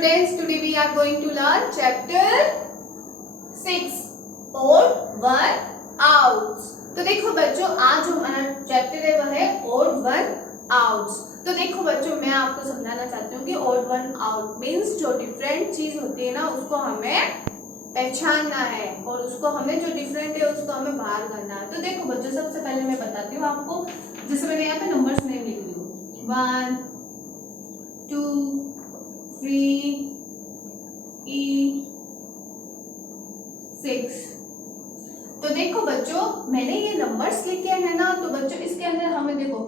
Students, today we are going to learn chapter 6 odd one outs. तो देखो बच्चों, आज जो हमारा चैप्टर है वह है odd one outs. तो देखो बच्चों, मैं आपको समझाना चाहती हूँ कि odd one out मीन्स जो डिफरेंट चीज होती है ना उसको हमें पहचानना है और उसको हमें जो डिफरेंट है उसको हमें बाहर करना है. तो देखो बच्चों, सबसे पहले मैं बताती हूँ आपको, जैसे मैंने यहाँ पे नंबर्स नेम लिख दी हूँ 1 2 3 6. तो देखो बच्चों, मैंने ये नंबर्स लिखे हैं ना, तो बच्चों इसके अंदर हमें देखो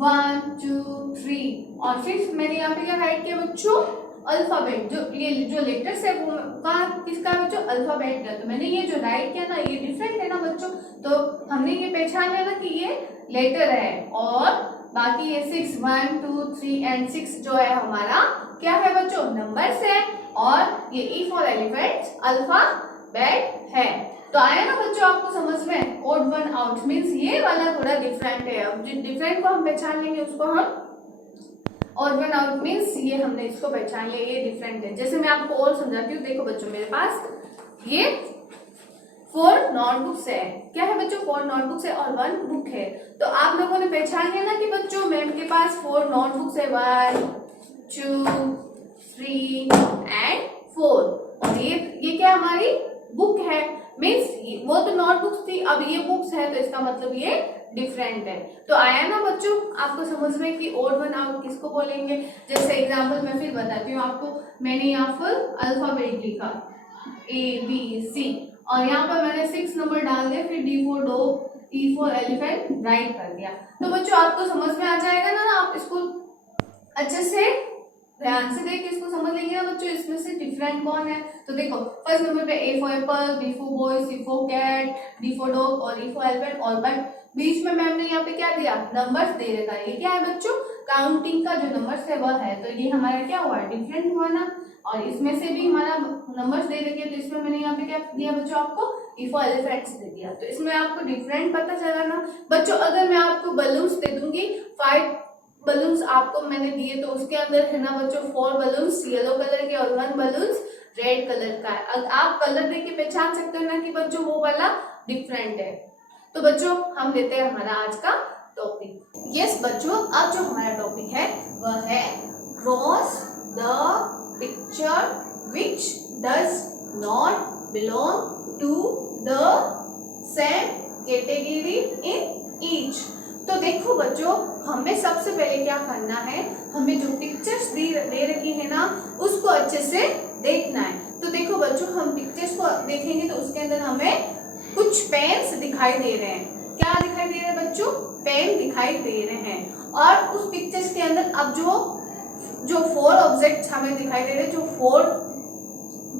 1 2 3 और फिर मैंने यहाँ पे क्या राइट किया बच्चों, अल्फाबेट. जो लेटर्स है वो किसका बच्चों, अल्फाबेट का. तो मैंने ये जो राइट किया ना, ये डिफरेंट है ना बच्चों, तो हमने ये पहचान लिया ना कि ये लेटर है. और बाकी ये 6 1 2 3 एंड 6 जो है हमारा क्या है बच्चों, नंबर्स है. और ये ई फॉर एलिफेंट अल्फाबेट है. तो आया ना बच्चों आपको समझ में. ओड वन आउट मीन्स ये वाला थोड़ा डिफरेंट है. अब जो डिफरेंट को हम पहचान लेंगे उसको हम ओड वन आउट मीन्स ये हमने इसको पहचान लिया, ये डिफरेंट है. जैसे मैं आपको और समझाती हूँ. देखो बच्चों, मेरे पास ये 4 नोटबुक्स है. क्या है बच्चों, 4 नोटबुक्स है और 1 बुक है. तो आप लोगों ने पहचान लिया ना कि बच्चों मैम के पास 4 नोटबुक्स है, 1 2 3 एंड 4. और ये क्या हमारी बुक है. मीन्स वो तो नोटबुक्स थी, अब ये बुक्स है, तो इसका मतलब ये डिफरेंट है. तो आया ना बच्चों आपको समझ में कि ओड वन आउट किसको बोलेंगे. जैसे एग्जांपल मैं फिर बताती हूँ आपको. मैंने यहाँ पर अल्फाबेट लिखा ABC और यहाँ पर मैंने 6 नंबर डाल दिया, फिर D for dog, E for elephant right कर दिया. तो बच्चों आपको समझ में आ जाएगा ना आप इसको अच्छे से ध्यान से देख इसको समझ लेंगे ना बच्चों, इसमें से डिफरेंट कौन है. तो देखो फर्स्ट नंबर पे A for apple, B for boy, C for cat, D for dog और E फॉर एलिफेंट. और बट बीच में मैम ने यहाँ पे क्या दिया, नंबर्स दे रखा है. ये क्या है बच्चों, काउंटिंग का जो नंबर्स है वह है. तो ये हमारा क्या हुआ, डिफरेंट हुआ ना. और इसमें से भी हमारा नंबर्स दे रखे, तो इसमें मैंने यहाँ पे क्या दिया बच्चों आपको, E फॉर एलिफेंट्स दे दिया. तो इसमें आपको डिफरेंट पता चला ना बच्चों. अगर मैं आपको बलून्स दे दूंगी, 5 बलून्स आपको मैंने दिए, तो उसके अंदर है ना बच्चों 4 बलून्स येलो कलर के और 1 बलून्स रेड कलर का है. आप कलर देख के पहचान सकते हो ना कि बच्चों वो वाला डिफरेंट है. तो बच्चों हम देते हैं हमारा आज का टॉपिक. यस बच्चों, अब जो हमारा टॉपिक है वह है cross the picture which does not belong to the same category in each. तो देखो बच्चों, हमें सबसे पहले क्या करना है, हमें जो पिक्चर्स दे रखी है ना उसको अच्छे से देखना है. तो देखो बच्चों, हम पिक्चर्स को देखेंगे तो उसके अंदर हमें कुछ पेन्स दिखाई दे रहे हैं. क्या दिखाई दे रहे हैं बच्चों, पेन दिखाई दे रहे हैं. और उस पिक्चर्स के अंदर अब जो 4 ऑब्जेक्ट्स हमें दिखाई दे रहे हैं, जो 4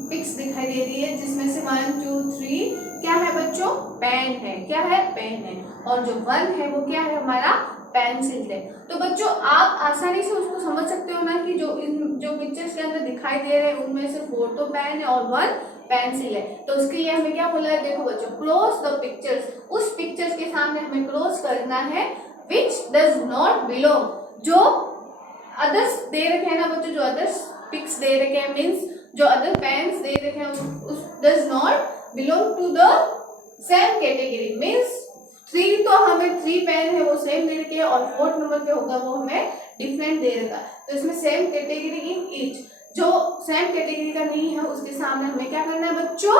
पिक्स दिखाई दे रही है, जिसमें से 1 2 3 क्या है बच्चों, पेन है. क्या है, पेन है. और जो 1 है वो क्या है, हमारा पेंसिल है. तो बच्चों आप आसानी से उसको समझ सकते हो ना कि जो पिक्चर्स के अंदर दिखाई दे रहे हैं उनमें से 4 तो पेन है और 1 पेंसिल है. तो उसके लिए हमें क्या बोला है, देखो बच्चों, क्लोज द पिक्चर्स. उस पिक्चर्स के सामने हमें क्लोज करना है विच डज नॉट बिलोंग. जो अदर्स दे रखे हैं ना बच्चों, जो अदर्स पिक्स दे रखे हैं मीन्स जो अदर पेन्स दे रखे हैं उस does not belong to the same category. Means 3 तो हमें 3 पेन है वो सेम दे रखे हैं और 4th नंबर पे होगा वो हमें डिफरेंट दे रखा. तो इसमें सेम कैटेगरी इन ईच. जो सेम कैटेगरी का नहीं है उसके सामने हमें क्या करना है बच्चों,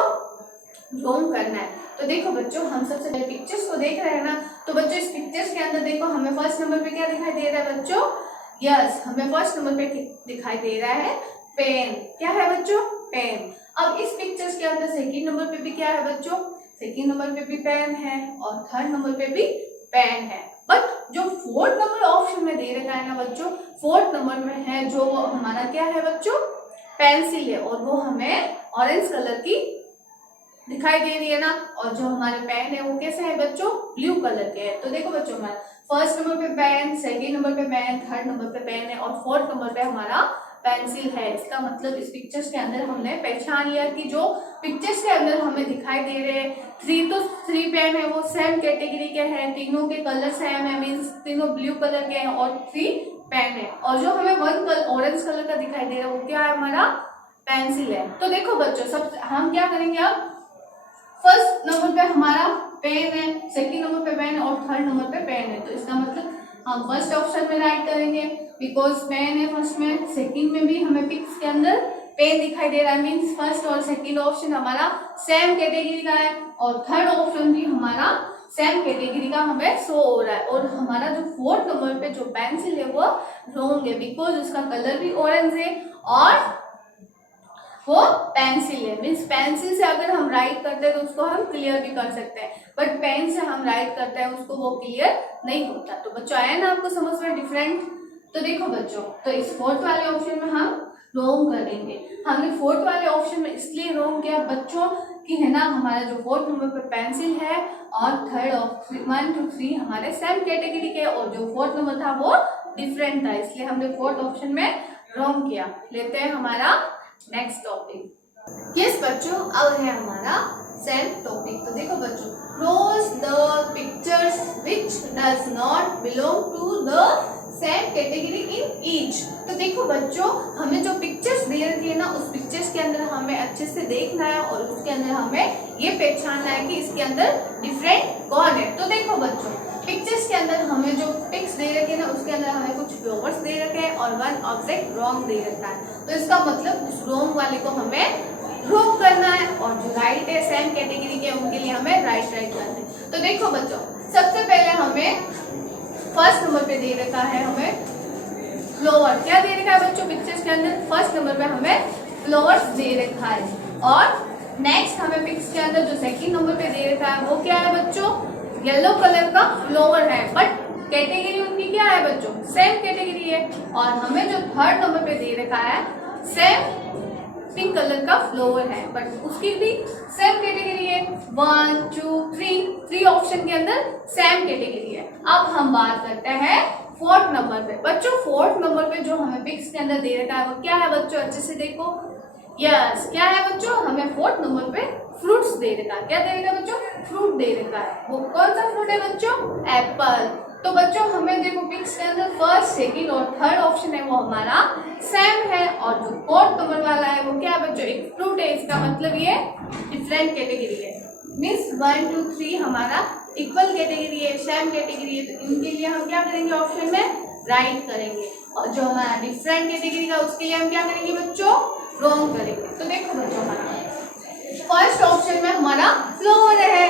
बिलोंग करना है. तो देखो बच्चों, हम सबसे पहले पिक्चर्स को देख रहे हैं ना. तो बच्चों इस पिक्चर्स के अंदर देखो हमें फर्स्ट नंबर पे क्या दिखाई दे रहा है बच्चों, यस हमें फर्स्ट नंबर पे दिखाई दे रहा है पेन. क्या है बच्चों, पेन. अब इस पिक्चर्स के अंदर सेकंड नंबर पे भी क्या है बच्चों, सेकंड नंबर पे भी पेन है और थर्ड नंबर पे भी पेन है. बट जो 4th नंबर ऑप्शन में दे रखा है ना बच्चों, 4th नंबर में है जो वो हमारा क्या है बच्चों, पेंसिल है. और वो हमें ऑरेंज कलर की दिखाई दे रही है ना. और जो हमारे पेन है वो कैसे है बच्चों, ब्लू कलर के है. तो देखो बच्चों, हमारा फर्स्ट नंबर पे पेन, सेकंड नंबर पे पेन, थर्ड नंबर पे पेन है और 4th नंबर पे हमारा पेंसिल है. इसका मतलब इस पिक्चर्स के अंदर हमने पहचान लिया कि जो पिक्चर्स के अंदर हमें दिखाई दे रहे हैं 3 पेन है वो सेम कैटेगरी के हैं, तीनों के कलर सेम है, मीन्स तीनों ब्लू कलर के हैं और 3 पेन है. और जो हमें 1 ऑरेंज कलर का दिखाई दे रहा है वो क्या है, हमारा पेंसिल है। तो देखो बच्चों, सब हम क्या करेंगे अब, फर्स्ट नंबर पे हमारा पेन है, सेकंड नंबर पे पेन है और थर्ड नंबर पे पेन है। तो इसका मतलब हम फर्स्ट ऑप्शन में राइट करेंगे बिकॉज पेन है फर्स्ट में, सेकंड में भी हमें पिक्स के अंदर पेन दिखाई दे रहा है, मीन्स फर्स्ट और सेकंड ऑप्शन हमारा सेम कैटेगरी का है और थर्ड ऑप्शन भी हमारा सेम कैटेगरी का हमें शो हो रहा है। और हमारा जो फोर्थ नंबर पे जो पेंसिल है वो रॉन्ग है बिकॉज उसका कलर भी ऑरेंज है और वो पेंसिल है, मीन्स पेंसिल से अगर हम राइट करते हैं तो उसको हम क्लियर भी कर सकते हैं, बट पेन से हम राइट करते हैं उसको वो क्लियर नहीं होता। तो बच्चों आया ना आपको समझ में डिफरेंट। तो देखो बच्चों, तो इस फोर्थ वाले ऑप्शन में हम रोंग करेंगे। हमने फोर्थ वाले ऑप्शन में इसलिए रोंग किया बच्चों कि है ना, हमारा जो फोर्थ नंबर पर पेंसिल है और थर्ड ऑफ 1 2 3 हमारे सेम कैटेगरी के और जो फोर्थ नंबर था वो डिफरेंट था, इसलिए हमने फोर्थ ऑप्शन में रोंग किया। लेते हैं हमारा नेक्स्ट टॉपिक। यस बच्चों, अब है हमारा सेम टॉपिक। तो देखो बच्चों, close the pictures which does not belong to the same category in each. तो देखो बच्चों, हमें जो पिक्चर्स दे रखी है ना, उस पिक्चर्स के अंदर हमें अच्छे से देखना है और उसके अंदर हमें ये पहचानना है कि इसके अंदर डिफरेंट कौन है। तो देखो बच्चों, पिक्चर्स के अंदर हमें जो पिक्स दे रखे हैं ना, उसके अंदर हमें कुछ फ्लावर्स दे रखे हैं और 1 ऑब्जेक्ट रॉन्ग दे रखा है। तो इसका मतलब उस रॉन्ग वाले को हमें रॉन्ग करना है और जो राइट है सेम कैटेगरी के उनके लिए हमें राइट करना है। तो देखो बच्चों, सबसे पहले हमें फर्स्ट नंबर पे दे रखा है हमें फ्लावर। क्या दे रखा है बच्चों पिक्चर्स के अंदर? फर्स्ट नंबर पे हमें फ्लावर्स दे रखा है। और नेक्स्ट हमें पिक्स के अंदर जो सेकंड नंबर पे दे रखा है वो क्या है बच्चों? येलो कलर का फ्लावर है, बट कैटेगरी उनकी क्या है बच्चों? सेम कैटेगरी है। और हमें जो थर्ड नंबर पे दे रखा है सेम पिंक कलर का फ्लावर है, बट उसकी भी सेम कैटेगरी है। 1 2 3 ऑप्शन के अंदर सेम कैटेगरी है। अब हम बात करते हैं फोर्थ नंबर पे। बच्चों फोर्थ नंबर पे जो हमें पिक्स के अंदर दे रखा है वो क्या है बच्चों? अच्छे से देखो। यस, क्या है बच्चों? हमें फोर्थ नंबर पे फ्रूट्स दे रखा है। क्या दे रखा है बच्चों? फ्रूट दे रखा है। वो कौन सा फ्रूट है बच्चों? एप्पल। तो बच्चों हमें देखो पिक्स के अंदर फर्स्ट सेकंड और थर्ड ऑप्शन है वो हमारा सेम है और जो फोर्थ नंबर वाला है वो क्या है बच्चों? एक फ्रूट है। इसका मतलब ये डिफरेंट कैटेगरी है, मीन्स 1 2 3 हमारा इक्वल कैटेगरी है, सेम कैटेगरी है। तो इनके लिए हम क्या करेंगे? ऑप्शन में राइट करेंगे। और जो हमारा डिफरेंट कैटेगरी का उसके लिए हम क्या करेंगे बच्चों? रॉन्ग करेंगे। तो देखो बच्चों, हमारा फर्स्ट ऑप्शन में हमारा फ्लावर है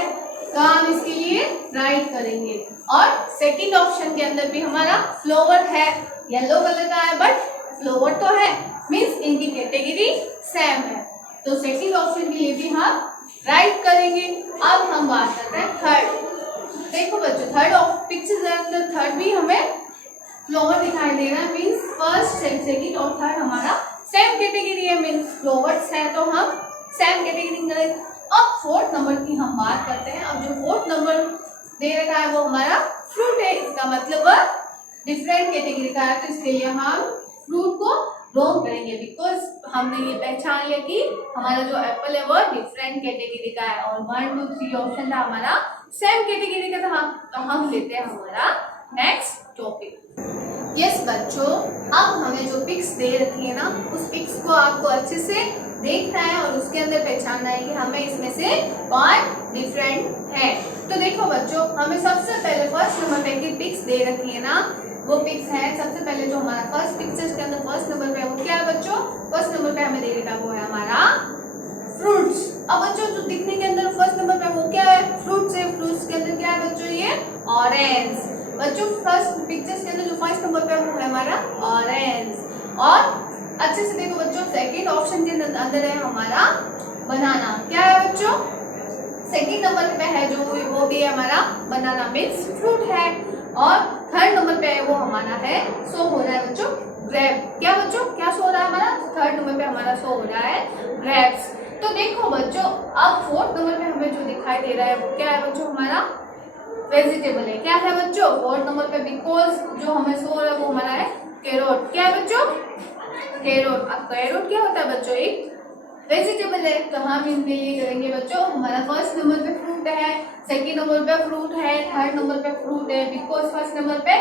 तो हम इसके लिए राइट करेंगे। और सेकंड ऑप्शन के अंदर भी हमारा फ्लावर है, येलो कलर का है बट फ्लावर तो है, मीन्स इनकी कैटेगरी सेम है। तो सेकंड ऑप्शन के लिए भी हम राइट करेंगे। अब हम बात करते हैं थर्ड। देखो बच्चों, थर्ड पिक्चर के अंदर थर्ड भी हमें फ्लावर दिखाई दे रहा है, मीन्स फर्स्ट सेकंड और थर्ड हमारा सेम कैटेगरी है, मीन्स फ्लावर्स है तो हम सेम कैटेगरी करेंगे। अब फोर्थ नंबर की हम बात करते हैं। अब जो फोर्थ नंबर दे रखा है वो हमारा फ्रूट है, इसका मतलब वह डिफरेंट कैटेगरी का है। तो इसके लिए हम फ्रूट को रॉन्ग करेंगे बिकॉज हमने ये पहचान लिया कि हमारा जो एप्पल है वो डिफरेंट कैटेगरी का है और 1 2 3 ऑप्शन था हमारा सेम कैटेगरी का था। तो हम लेते हैं हमारा नेक्स्ट टॉपिक। यस बच्चों, अब हमें जो पिक्स दे रखी है ना, उस पिक्स को आपको अच्छे से देखना है और उसके अंदर पहचानना है कि हमें इसमें से कौन डिफरेंट है। तो देखो बच्चों, हमें सबसे पहले फर्स्ट नंबर पे की पिक्स दे रखी है ना, वो पिक्स है सबसे पहले जो हमारा फर्स्ट पिक्चर्स के अंदर फर्स्ट नंबर पे है वो क्या है बच्चों? फर्स्ट नंबर पे हमें दे रखा वो है हमारा फ्रूट्स। अब बच्चों जो दिखने के अंदर फर्स्ट नंबर पे वो क्या है? फ्रूट्स है। फ्रूट्स के अंदर क्या है बच्चों? ये ऑरेंज। बच्चों फर्स्ट पिक्चर्स के अंदर जो फर्स्ट नंबर पे वो है हमारा ऑरेंज। और अच्छे से देखो बच्चों, सेकंड ऑप्शन के अंदर है हमारा बनाना। क्या है बच्चों? सेकंड नंबर पे है जो वो भी है हमारा बनाना, मीन्स फ्रूट है। और थर्ड नंबर पे है वो हमारा है, शो हो रहा है बच्चों ग्रेप। क्या बच्चों? क्या शो हो रहा है हमारा? थर्ड नंबर पे हमारा शो हो रहा है ग्रेप्स। तो देखो बच्चों, अब फोर्थ नंबर पे हमें जो दिखाई दे रहा है वो क्या है बच्चों? हमारा वेजिटेबल है। क्या है बच्चों? फोर्थ नंबर पे बिकॉज जो हमें शो हो रहा है वो हमारा है कैरोट। क्या है बच्चों? कैरोट। अब कैरोट क्या होता है बच्चों? एक वेजिटेबल है। तो हम इनके लिए करेंगे बच्चों, हमारा फर्स्ट नंबर पे फ्रूट है, सेकंड नंबर पे फ्रूट है, थर्ड नंबर पे फ्रूट है बिकॉज फर्स्ट नंबर पे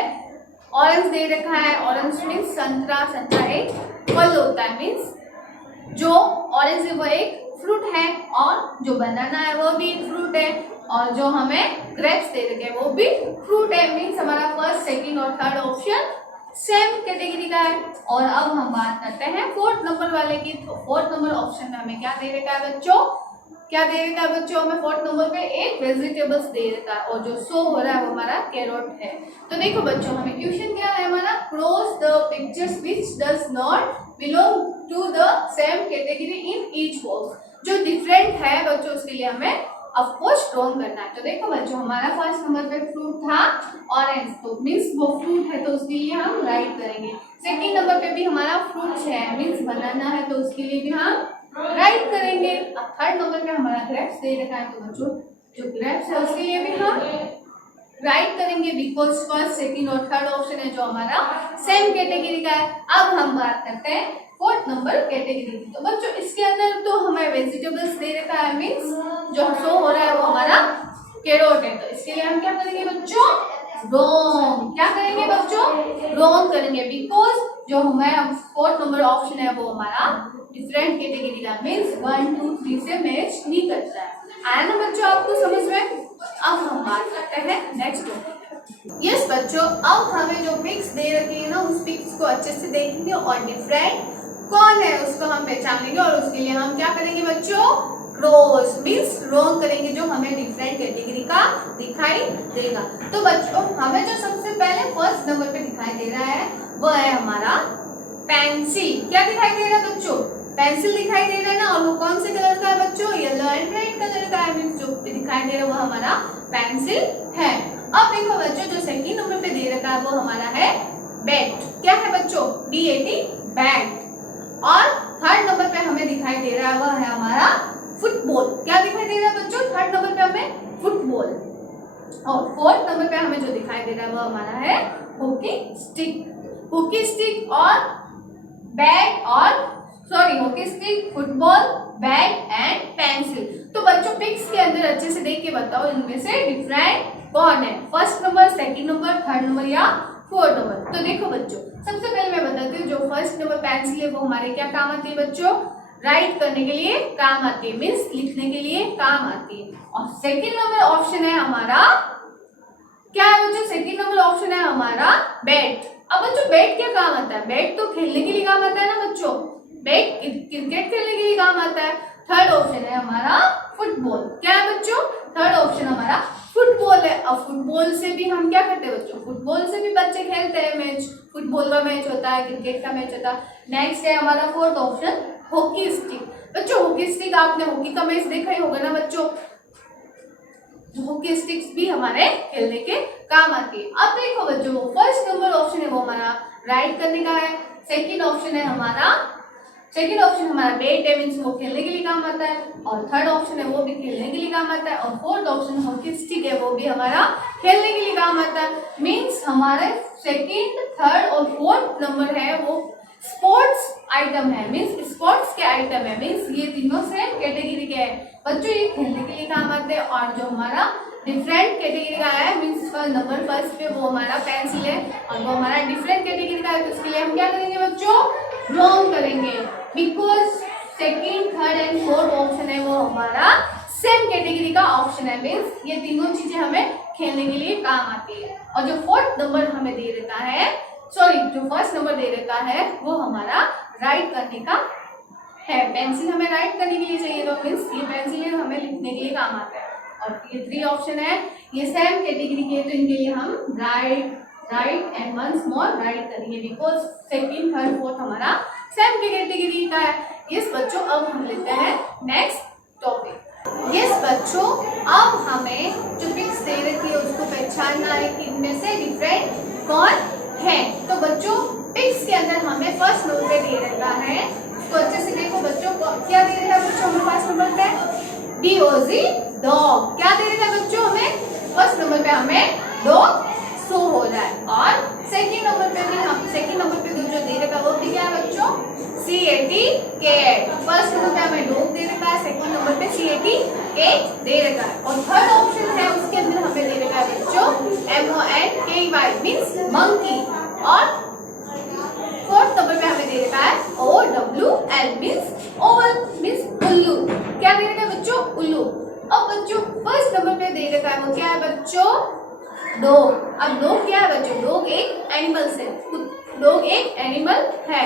ऑरेंज दे रखा है। ऑरेंज मीन्स संतरा। संतरा एक फल होता है, मीन्स जो ऑरेंज है वो एक फ्रूट है, और जो बनाना है वो भी एक फ्रूट है, और जो हमें ग्रेप्स दे रखे हैं वो भी फ्रूट है। मीन्स हमारा फर्स्ट, सेकंड और थर्ड ऑप्शन सेम कैटेगरी का है। और अब हम बात करते हैं फोर्थ नंबर वाले की। तो फोर्थ नंबर ऑप्शन में हमें क्या दे रखा है बच्चों, क्या दे रखा है बच्चों, हमें फोर्थ नंबर पे एक वेजिटेबल्स दे रखा है, और जो शो हो रहा है वो हमारा कैरोट है। तो देखो बच्चों, हमें क्वेश्चन क्या है हमारा, cross the pictures which does not belong to the same category in each box. जो डिफरेंट है बच्चों उसके लिए हमें ऑफ कोर्स ड्रॉ करना है। तो देखो बच्चों, हमारा फर्स्ट नंबर पे फ्रूट था ऑरेंज, तो मीन्स वो फ्रूट है तो उसके लिए हम राइट करेंगे। सेकंड नंबर पे भी हमारा फ्रूट्स है, मीन्स बनाना है, तो उसके लिए भी हम राइट करेंगे। अब थर्ड नंबर पे हमारा ग्रेप्स दे रखा है, तो बच्चों जो ग्रेप्स है उसके लिए भी हम राइट करेंगे, बिकॉज फर्स्ट, सेकंड और थर्ड ऑप्शन है जो हमारा सेम कैटेगरी का है। अब हम बात करते हैं फोर्थ नंबर कैटेगरी। तो बच्चों इसके अंदर तो हमें वेजिटेबल्स दे रखा है, मीन्स जो शो हो रहा है वो हमारा कैरोट है, तो इसके लिए हम क्या करेंगे बच्चों, रॉन्ग। क्या करेंगे बच्चों, रॉन्ग करेंगे, बिकॉज जो हमारा फोर्थ नंबर ऑप्शन है वो हमारा डिफरेंट कैटेगरी का, मीन्स 1 2 3 से मैच नहीं करता है। आया ना बच्चों आपको समझ में। अब हम बात करते हैं नेक्स्ट टॉपिक। यस बच्चों, अब हमें जो पिक्स दे रखी है ना, उस पिक्स को अच्छे से देखेंगे और डिफरेंट कौन है उसको हम पहचान लेंगे, और उसके लिए हम क्या करेंगे बच्चों, क्रॉस, मीन्स रॉन्ग करेंगे जो हमें डिफरेंट कैटेगरी का दिखाई देगा। तो बच्चों हमें जो सबसे पहले फर्स्ट नंबर पे दिखाई दे रहा है वो है हमारा पेंसिल। क्या दिखाई दे रहा है बच्चों, पेंसिल दिखाई दे रहा है ना, और वो कौन से कलर का है बच्चों, येलो एंड रेड कलर का है, मीन्स जो दिखाई दे रहा है वो हमारा पेंसिल है। अब देखो बच्चों, जो सेकंड नंबर पे दे रखा है वो हमारा है बैट। क्या है बच्चों, BAT, बैट। और थर्ड नंबर पे हमें दिखाई दे रहा है वह है हमारा फुटबॉल। क्या दिखाई दे रहा है बच्चों, थर्ड नंबर पे हमें फुटबॉल। और फोर्थ नंबर पे हमें जो दिखाई दे रहा है वह हमारा है हॉकी स्टिक। हॉकी स्टिक और बैट, और sorry hockey stick, football, bat and pencil. तो बच्चों पिक्स के अंदर अच्छे से देख के बताओ इनमें से डिफरेंट कौन है, first number, second number, third number या फोर्थ नंबर। तो देखो बच्चों, सबसे पहले मैं बताती हूँ, जो फर्स्ट नंबर पेंसिल है वो हमारे क्या काम आती है बच्चों, राइट करने के लिए काम आती है, मीन्स लिखने के लिए काम आती है। और सेकंड नंबर ऑप्शन है हमारा, क्या है बच्चों, सेकंड नंबर ऑप्शन है हमारा बैट। अब बच्चों बैट क्या काम आता है, बैट तो खेलने के लिए काम आता है ना बच्चों, बैट क्रिकेट खेलने के लिए काम आता है। थर्ड ऑप्शन है हमारा फुटबॉल। क्या है बच्चों, थर्ड ऑप्शन हमारा फुटबॉल है। अब फुटबॉल से भी हम क्या करते हैं बच्चों, फुटबॉल से भी बच्चे खेलते हैं मैच, फुटबॉल का मैच होता है, क्रिकेट का मैच होता है। नेक्स्ट है हमारा फोर्थ ऑप्शन हॉकी स्टिक। बच्चों हॉकी स्टिक, आपने हॉकी का मैच देखा ही होगा ना बच्चों, हॉकी स्टिक्स भी हमारे खेलने के काम आती है। अब देखो बच्चों, फर्स्ट नंबर ऑप्शन है वो हमारा राइट करने का है, सेकंड ऑप्शन है हमारा बैट है, मीन्स वो खेलने के लिए काम आता है, और थर्ड ऑप्शन है वो भी खेलने के लिए काम आता है, और फोर्थ ऑप्शन हॉकी स्टिक है वो भी हमारा खेलने के लिए काम आता है। मीन्स हमारे सेकंड, थर्ड और फोर्थ नंबर है वो स्पोर्ट्स आइटम है, मीन्स स्पोर्ट्स के आइटम है, मीन्स ये तीनों सेम कैटेगरी के हैं बच्चों, ये खेलने के लिए काम आते हैं। और जो हमारा डिफरेंट कैटेगरी का है, मीन्स नंबर फर्स्ट पे वो हमारा पेंसिल है, और वो हमारा डिफरेंट कैटेगरी का है, तो इसके लिए हम क्या करेंगे बच्चों, रॉन्ग करेंगे, because second, third and fourth option है वो हमारा सेम कैटेगरी का ऑप्शन है, मीन्स ये तीनों चीजें हमें खेलने के लिए काम आती है। और जो फोर्थ नंबर हमें दे रखा है, सॉरी जो फर्स्ट नंबर दे रखा है वो हमारा राइट करने का है, पेंसिल हमें राइट करने के लिए चाहिए, तो मीन्स ये पेंसिल हमें लिखने के लिए काम आता है। और ये थ्री ऑप्शन है, ये सेम कैटेगरी के, तो इनके लिए हम right and once more right करेंगे, बिकॉज सेकंड, थर्ड, फोर्थ हमारा सेम कैटेगरी का है। यस बच्चों, अब हम लेते हैं नेक्स्ट टॉपिक। यस बच्चों, अब हमें जो पिक्स दे रखी है उसको पहचानना है कि इनमें से डिफरेंट कौन है। तो बच्चों पिक्स के अंदर हमें फर्स्ट नंबर पे दे रखा है, तो अच्छे से देखो बच्चों, क्या दे रखा है बच्चों हमें फर्स्ट नंबर पे, DOG डॉग। क्या दे रखा है बच्चों हमें फर्स्ट नंबर पे, हमें डॉग शो हो रहा है। और सेकंड नंबर पे भी हम जो दे रखा है वो भी क्या है बच्चों, CAT कैट। फर्स्ट नंबर पे हमें डॉग दे रखा है, सेकंड नंबर पे CAT कैट दे रखा है, और थर्ड ऑप्शन है उसके अंदर हमें दे रखा है बच्चों MONKEY मीन्स मंकी, और फोर्थ नंबर पे हमें दे रखा है OWL मीन्स ओवल मीन्स उल्लू। क्या दे रखा है बच्चों? उल्लू। अब बच्चों फर्स्ट नंबर पे दे रखा है वो क्या है बच्चों? डॉग। अब डॉग क्या है बच्चों? डॉग एक एनिमल से, डॉग एक एनिमल है।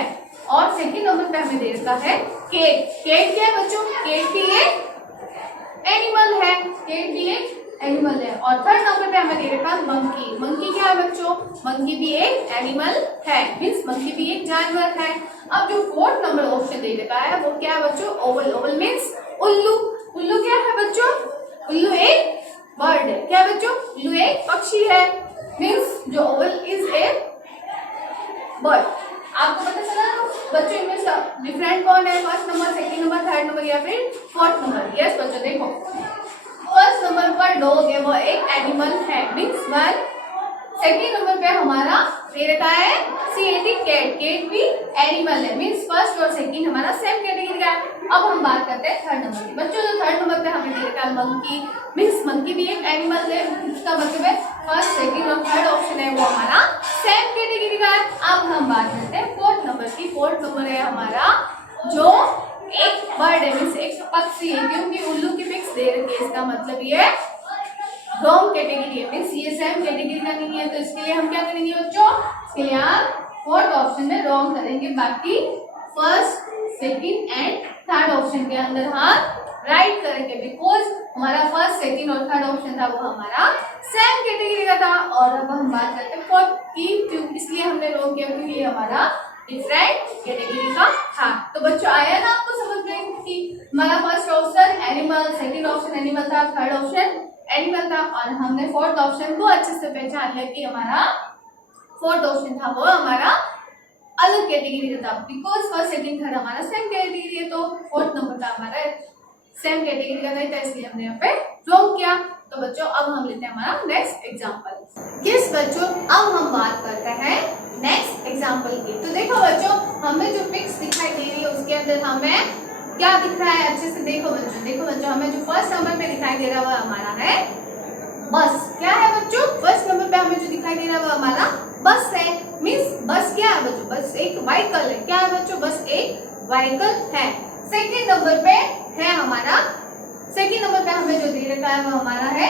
और सेकंड नंबर पे हमें दे रखा है केट। केट क्या है बच्चों? केट भी एक एनिमल है, केट भी एक एनिमल है। और थर्ड नंबर पे हमें दे रखा है मंकी। मंकी क्या है बच्चों? मंकी भी एक एनिमल है, मीन्स मंकी भी एक जानवर है। अब जो फोर्थ नंबर ऑप्शन दे रखा है वो क्या है बच्चों? ओवल। ओवल मीन्स उल्लू। उल्लू क्या है बच्चों? उल्लू एक बर्ड है। क्या बच्चों? उल्लू एक पक्षी है, मीन्स जो ओवल इज ए बर्ड। आपको पता चला ना बच्चों इनमें से डिफरेंट कौन है? First number, second number, third number या फिर फोर्थ नंबर? यस बच्चों देखो फर्स्ट नंबर पर डॉग है, वो एक एनिमल है, मीन्स वन। सेकंड नंबर पे हमारा दे रखा है CAT कैट। कैट भी एनिमल है, मीन्स फर्स्ट और सेकंड हमारा सेम कैटेगरी का है। अब हम बात करते हैं थर्ड नंबर की। बच्चों जो थर्ड नंबर पे हमें दे रखा है मंकी, मीन्स मंकी भी एक एनिमल है। उसका मतलब है फर्स्ट, सेकंड और थर्ड ऑप्शन है वो हमारा सेम कैटेगरी का है। अब हम बात करते हैं फोर्थ नंबर की। फोर्थ नंबर है हमारा जो एक बर्ड है, मीन्स एक पक्षी है, क्योंकि उल्लू की फिक्स दे रखी है, इसका मतलब ये रॉन्ग कैटेगरी है, मीन्स ये सेम कैटेगरी का नहीं है। तो इसके लिए हम क्या करेंगे बच्चों? इसके लिए आप फोर्थ ऑप्शन में रॉन्ग करेंगे, बाकी first, second and third option के अंदर हम राइट करेंगे, बिकॉज हमारा फर्स्ट, सेकंड और थर्ड ऑप्शन था वो हमारा सेम कैटेगरी का था। और अब हम बात करते हैं फोर्थ की, क्योंकि इसलिए हमने रॉन्ग किया क्योंकि ये हमारा डिफरेंट कैटेगरी का था। तो बच्चों आया ना आपको समझ में कि हमारा first option animal, second option animal था, थर्ड ऑप्शन एनिमल था, और हमने फोर्थ ऑप्शन को अच्छे से पहचान लिया कि हमारा फोर्थ ऑप्शन था वो हमारा अलग कैटेगरी का था, बिकॉज फर्स्ट, सेकंड, थर्ड हमारा सेम कैटेगरी है, तो फोर्थ नंबर था हमारा सेम कैटेगरी का नहीं था, इसलिए हमने यहाँ पे रॉन्ग किया। तो बच्चों अब हम लेते हैं हमारा नेक्स्ट एग्जाम्पल। यस बच्चों अब हम बात करते हैं नेक्स्ट एग्जाम्पल की। तो देखो बच्चों हमें जो पिक्स दिखाई दे रही है उसके अंदर हमें क्या दिख रहा है? अच्छे से देखो बच्चों। देखो बच्चों हमें जो फर्स्ट नंबर पे दिखाई दे रहा है वो हमारा है बस। क्या है बच्चों? फर्स्ट नंबर पे हमें जो दिखाई दे रहा है वो हमारा बस है, मीन्स बस क्या है बच्चों? बस एक व्हीकल है। क्या है बच्चों? बस एक व्हीकल है। सेकंड नंबर पे है हमारा, सेकंड नंबर पे हमें जो दे रखा है वो हमारा है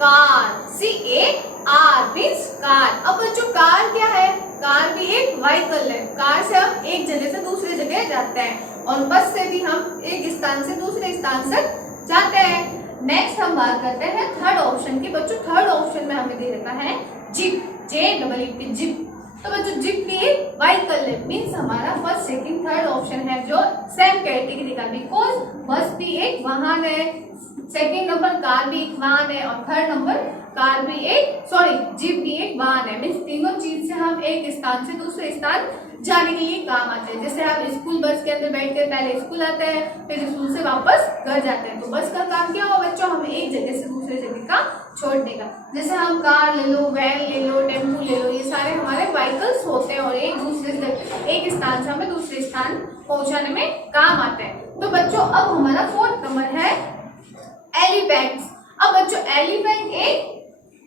कार। CAR means car. अब बच्चों कार क्या है? कार भी एक व्हीकल है। कार से हम एक जगह से दूसरे जगह जाते हैं, और बस से भी हम एक स्थान से दूसरे स्थान तक जाते हैं। नेक्स्ट हम बात करते हैं थर्ड ऑप्शन की। बच्चों थर्ड ऑप्शन में हमें दे रखा है जिप, JEEP जिप। तो बच्चों जिप भी एक व्हीकल है, मीन्स हमारा फर्स्ट, सेकंड, थर्ड ऑप्शन है जो सेम कैटेगरी का, बिकॉज बस भी एक वाहन है, सेकंड नंबर कार भी एक वाहन है, और थर्ड नंबर कार भी एक जिप भी एक वाहन है। मीन्स तीनों चीज से हम एक स्थान से दूसरे स्थान जाने के लिए काम आते हैं। जैसे हम स्कूल बस के अंदर बैठ कर पहले स्कूल आते हैं, फिर स्कूल से वापस घर जाते हैं, तो बस का काम क्या हुआ बच्चों? हमें एक जगह से दूसरे जगह का छोड़ने का। जैसे हम कार ले लो, वैन ले लो, टेम्पू ले लो, ये सारे हमारे व्हीकल्स होते हैं और एक दूसरे से एक स्थान से हमें दूसरे स्थान पहुंचाने में काम आते हैं। तो बच्चों अब हमारा फोर्थ नंबर है एलिफेंट्स। अब बच्चों एलिफेंट एक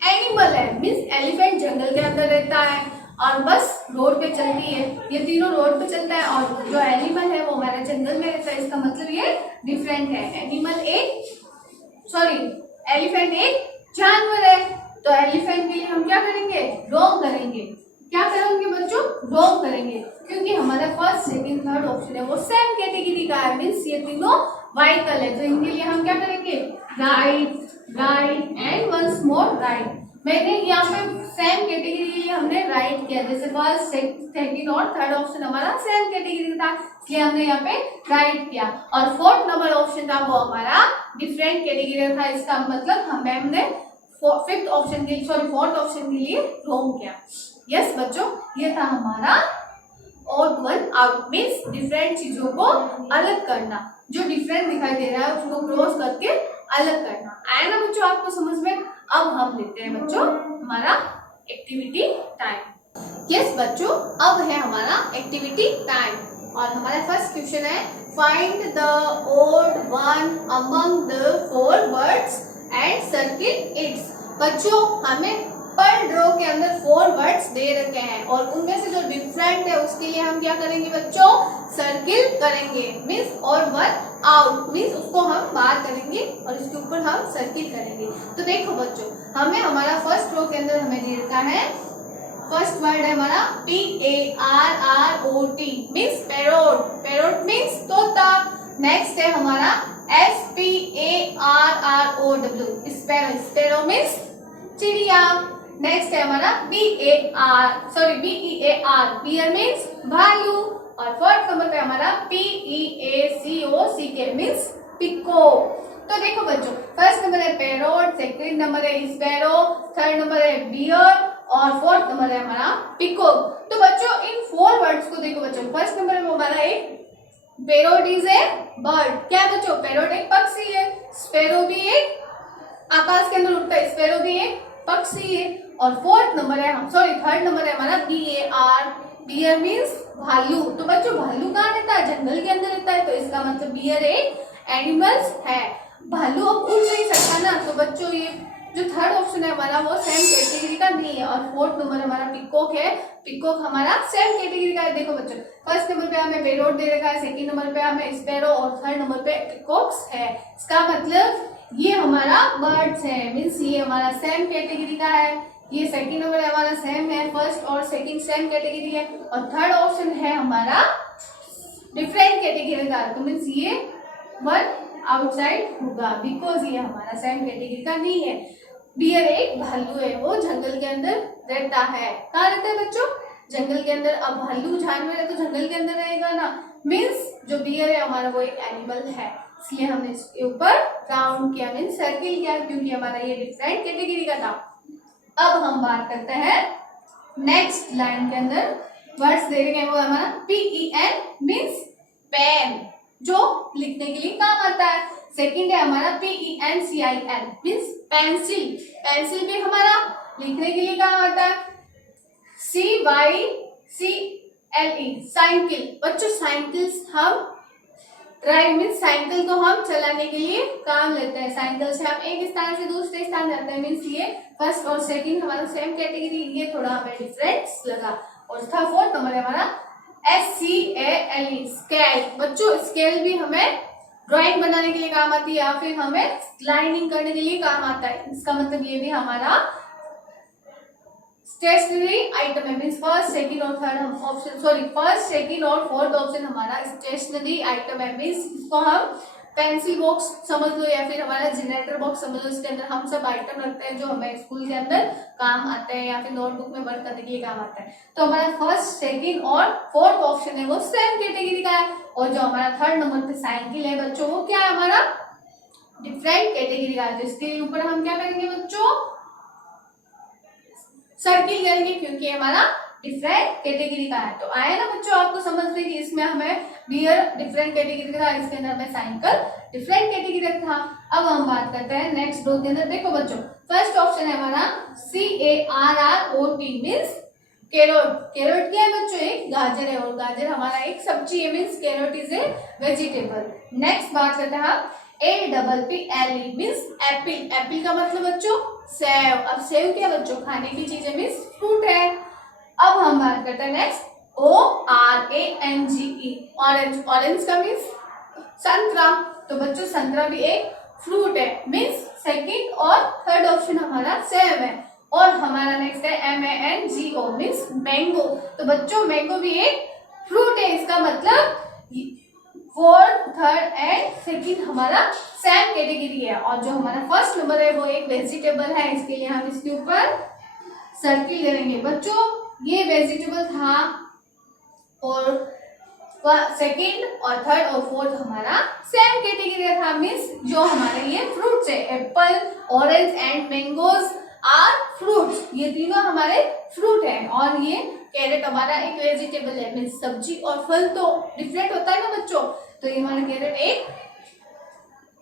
एनिमल है, मीन्स एलिफेंट जंगल के अंदर रहता है और बस रोड पे चलती है। ये तीनों रोड पे चलता है, और जो एनिमल है वो हमारे जंगल में रहता है। इसका मतलब ये डिफरेंट है। एलिफेंट एक जानवर है, तो एलिफेंट के लिए हम क्या करेंगे? रॉन्ग करेंगे। क्या करेंगे बच्चों? रॉन्ग करेंगे, क्योंकि हमारा फर्स्ट, सेकंड, थर्ड ऑप्शन है वो सेम कैटेगरी का है, मीन्स ये तीनों व्हीकल है। तो इनके लिए हम क्या करेंगे? Right and once more right. मैंने यहाँ पे सेम कैटेगरी के लिए हमने राइट किया, जैसे फर्स्ट, सेकंड और थर्ड ऑप्शन हमारा सेम कैटेगरी था, इसलिए हमने यहाँ पे राइट किया। और फोर्थ नंबर ऑप्शन था वो हमारा डिफरेंट कैटेगरी था, इसका मतलब हमने फोर्थ ऑप्शन के लिए रॉन्ग किया। यस बच्चों ये था हमारा odd one out, means different चीजों को अलग करना। जो डिफरेंट दिखाई दे रहा है उसको क्रॉस करके अलग करना। आया ना बच्चों आपको समझ में? अब हम लेते हैं बच्चों हमारा एक्टिविटी टाइम। यस बच्चों अब है हमारा एक्टिविटी टाइम, और हमारा फर्स्ट क्वेश्चन है find the odd one among the 4 words and circle its. बच्चों हमें पर ड्रॉ के अंदर 4 वर्ड्स दे रखे हैं और उनमें से जो डिफरेंट है उसके लिए हम क्या करेंगे बच्चों, सर्किल करेंगे मीन्स और वन आउट मीन्स उसको हम बाहर करेंगे और इसके ऊपर हम सर्किल करेंगे। तो देखो बच्चों, हमें हमारा फर्स्ट रो के अंदर हमें दे रखा है, फर्स्ट वर्ड है हमारा PARROT means parrot, parrot means तोता। नेक्स्ट है हमारा SPARROW स्पैरो, स्पैरो मीन्स चिड़िया। नेक्स्ट है हमारा BEAR बियर मीन्स भालू। और फोर्थ नंबर पे हमारा PEACOCK मीन्स पिको। तो देखो बच्चों, फर्स्ट नंबर है पैरोट, सेकंड नंबर है स्पैरो, थर्ड नंबर है बियर और फोर्थ नंबर है हमारा पिकॉक। तो बच्चों इन 4 वर्ड्स को देखो बच्चों, फर्स्ट नंबर में हमारा एक पैरोट इज ए बर्ड, क्या बच्चों, पैरोट एक पक्षी है, स्पैरो भी एक आकाश के अंदर उड़ता है, स्पैरो भी एक पक्षी है। और थर्ड नंबर है हमारा BAR बियर मीन्स भालू। तो बच्चों भालू कहाँ रहता है, जंगल के अंदर रहता है, तो इसका मतलब बियर एक एनिमल्स है। भालू अब उड़ नहीं सकता ना, तो बच्चों ये जो थर्ड ऑप्शन है हमारा वो सेम कैटेगरी का नहीं है। और फोर्थ नंबर हमारा पिकॉक है, पिकॉक हमारा सेम कैटेगरी का है। देखो बच्चों, फर्स्ट नंबर पे हमें पैरोट दे रखा है, सेकंड नंबर पे हमें स्पैरो और थर्ड नंबर पे पिकॉक्स है। इसका मतलब ये हमारा बर्ड्स है मीन्स ये हमारा सेम कैटेगरी का है। ये सेकंड नंबर हमारा सेम है, फर्स्ट और सेकंड सेम कैटेगरी है। और थर्ड ऑप्शन है हमारा डिफरेंट कैटेगरी का, तो मीन्स ये वन आउटसाइड होगा बिकॉज ये हमारा सेम कैटेगरी का नहीं है। बियर एक भालू है, वो जंगल के अंदर रहता है। कहाँ रहता है बच्चों, जंगल के अंदर। अब भालू जानवर है तो जंगल के अंदर रहेगा ना, मीन्स जो बियर है हमारा वो एक एनिमल है, इसलिए हमने इसके ऊपर राउंड किया मीन्स सर्किल किया, क्योंकि हमारा ये डिफरेंट कैटेगरी का था। अब हम बात करते हैं नेक्स्ट लाइन के अंदर वर्ड्स दे रहे हैं, वो हमारा PEN मीन्स पेन, जो लिखने के लिए काम आता है। सेकंड है हमारा PENCIL मीन्स पेंसिल, पेंसिल भी हमारा लिखने के लिए काम आता है। CYCLE साइकिल, बच्चों साइकिल्स हम ड्राइव मीन्स साइकिल को हम चलाने के लिए काम लेते हैं, साइकिल से हम एक स्थान से दूसरे स्थान जाते हैं मीन्स ये फर्स्ट और सेकंड हमारा सेम कैटेगरी, ये थोड़ा हमें डिफरेंस लगा। और था फोर्थ नंबर है हमारा SCALE स्केल, बच्चों स्केल भी हमें ड्राइंग बनाने के लिए काम आती है या फिर हमें लाइनिंग करने के लिए काम आता है। इसका मतलब ये भी हमारा स्टेशनरी आइटम है मीन्स फर्स्ट सेकंड और थर्ड ऑप्शन फर्स्ट सेकंड और फोर्थ ऑप्शन हमारा स्टेशनरी आइटम है मीन्स इसको हम पेंसिल बॉक्स समझ लो या फिर हमारा जनरेटर बॉक्स समझ लो, इसके अंदर हम सब आइटम रखते हैं जो हमें स्कूल के अंदर काम आते हैं या फिर नोटबुक में वर्क करने के लिए काम आता है। तो हमारा फर्स्ट सेकंड और फोर्थ ऑप्शन है वो सेम कैटेगरी का है। और जो हमारा थर्ड नंबर पे साइकिल है बच्चों, वो क्या है हमारा डिफरेंट कैटेगरी का है। तो इसके ऊपर हम क्या करेंगे बच्चों, सर्किल करेंगे, क्योंकि हमारा डिफरेंट कैटेगरी का है। तो आया ना बच्चों आपको समझ में कि इसमें हमें बियर डिफरेंट कैटेगरी का, इसके अंदर हमें साइकिल डिफरेंट कैटेगरी था। अब हम बात करते हैं नेक्स्ट रो के अंदर। देखो बच्चों, फर्स्ट ऑप्शन है हमारा CARROT मीन्स कैरोट। कैरोट क्या है बच्चों, एक गाजर है और गाजर हमारा एक सब्जी है means carrot is a vegetable. Next बात करते हैं हम APPLE मीन्स एप्पल। एप्पल का मतलब बच्चों सेव। अब सेव क्या बच्चों, खाने की चीज है मीन्स फ्रूट है। अब हम बात करते हैं नेक्स्ट ORANGE ऑरेंज। ऑरेंज का मीन्स संतरा, तो बच्चों संतरा भी एक फ्रूट है मीन्स सेकंड और थर्ड ऑप्शन हमारा सेव है। और हमारा नेक्स्ट है MANGO मीन्स मैंगो, तो बच्चों मैंगो भी एक फ्रूट है, इसका मतलब फोर्थ थर्ड एंड सेकंड हमारा सेम कैटेगरी है। और जो हमारा फर्स्ट नंबर है वो एक वेजिटेबल है, इसके लिए हम इसके ऊपर सर्किल करेंगे। बच्चों ये वेजिटेबल था और सेकंड और थर्ड और फोर्थ हमारा सेम कैटेगरी था मीन्स जो हमारे ये फ्रूट्स है, apple orange and mangoes are fruits, ये तीनों हमारे फ्रूट है। और ये कैरेट हमारा एक वेजिटेबल है मीन्स सब्जी और फल तो डिफरेंट होता है ना बच्चों, तो ये हमारा कैरेट एक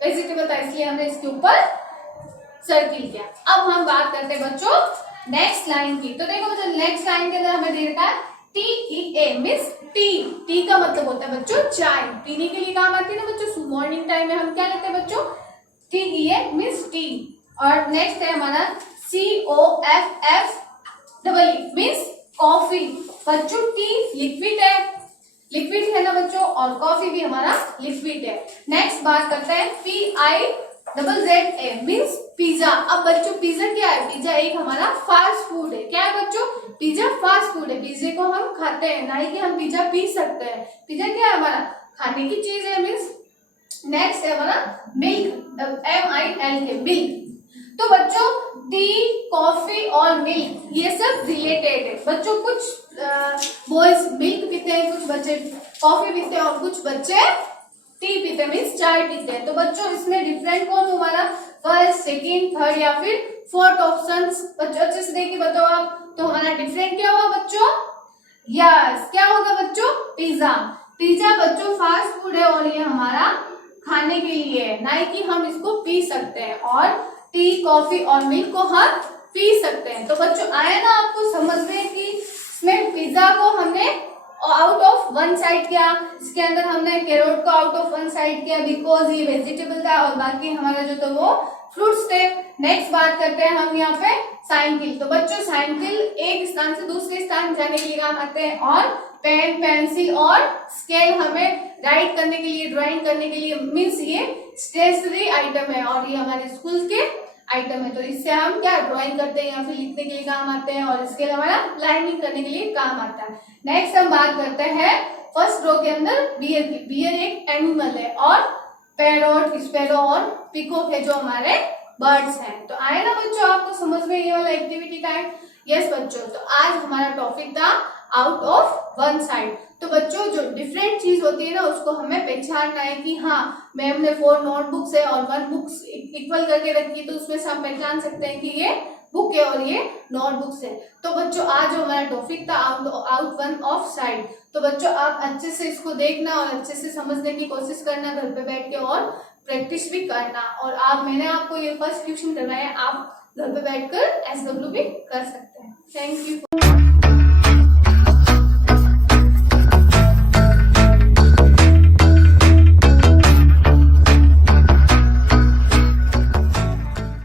वेजिटेबल था, इसलिए हमने इसके ऊपर सर्किल किया। अब हम बात करते हैं बच्चों नेक्स्ट लाइन की। तो देखो बच्चों नेक्स्ट लाइन के अंदर हमें दे रखा है TEA मीन्स टी। टी का मतलब होता है बच्चों चाय, पीने के लिए काम आती है ना बच्चों। मॉर्निंग टाइम में हम क्या लेते हैं बच्चों, TEA मीन्स टी। और नेक्स्ट है हमारा COFF मीन्स कॉफी। बच्चों टी लिक्विड है ना बच्चों, और कॉफी भी हमारा लिक्विड है। नेक्स्ट बात करते हैं PIZZA मीन्स पिज्जा। अब बच्चों पिज्जा क्या है? पिज्जा एक हमारा फास्ट फूड है। क्या है बच्चों? पिज्जा फास्ट फूड है। पिज्जे को हम खाते हैं, ना कि हम पिज्जा पी सकते हैं। पिज्जा क्या है? हमारा खाने की चीज है मीन्स। नेक्स्ट है हमारा मिल्क, MILK मिल्क। तो बच्चों टी, कॉफी और मिल्क ये सब रिलेटेड है। बच्चों कुछ बॉयज मिल्क पीते हैं, कुछ बच्चे कॉफी पीते हैं और कुछ बच्चे टी पीते हैं मीन्स चाय पीते हैं। तो बच्चों इसमें डिफरेंट कौन हमारा फर्स्ट, सेकेंड, थर्ड या फिर फोर्थ ऑप्शन? बच्चों अच्छे से देखिए बताओ आप। तो हमारा डिफरेंट क्या हुआ बच्चों? यस, क्या होगा बच्चों? पिज्जा। पिज्जा बच्चों फास्ट फूड है और ये हमारा खाने के लिए है, ना कि हम इसको पी सकते हैं। और टी, कॉफी और मिल्क को हम पी सकते हैं। तो बच्चों आया ना आपको समझ में कि इसमें पिज्जा को हमने आउट ऑफ वन साइड किया, इसके अंदर हमने कैरोट को आउट ऑफ वन साइड किया बिकॉज ये वेजिटेबल था और बाकी हमारा जो था वो फ्रूट्स थे। नेक्स्ट बात करते हैं हम यहाँ पे साइकिल। तो बच्चों साइकिल एक स्थान से दूसरे स्थान जाने के लिए काम आते हैं, और पेन, पेंसिल और स्केल हमें राइट करने के लिए, ड्राइंग करने के लिए मीन्स ये स्टेशनरी आइटम है और ये हमारे स्कूल के आइटम है। तो इससे हम क्या ड्राइंग करते हैं या फिर लिखने के लिए काम आते हैं, और इसके हमारा लाइनिंग करने के लिए काम आता है। नेक्स्ट हम बात करते हैं फर्स्ट रो के अंदर बियर की। बियर एक एनिमल है और पैरोट, स्पैरो और पिकॉक है जो हमारे बर्ड्स हैं। तो आए ना बच्चों आपको समझ में ये वाला एक्टिविटी टाइम? यस बच्चों, तो आज हमारा टॉपिक था आउट ऑफ वन साइड। तो बच्चों जो डिफरेंट चीज होती है ना उसको हमें पहचानना है कि हाँ मैम ने 4 नोटबुक्स है और 1 बुक्स इक्वल करके रखी, तो उसमें से हम पहचान सकते हैं कि ये बुक है और ये नोटबुक्स है। तो बच्चों आज जो हमारा टॉपिक था आउट वन ऑफ साइड। तो बच्चों आप अच्छे से इसको देखना और अच्छे से समझने की कोशिश करना घर पे बैठ के, और प्रैक्टिस भी करना। और मैंने आपको ये फर्स्ट ट्यूशन करवाया, आप घर पे बैठकर SW भी कर सकते हैं। Thank you.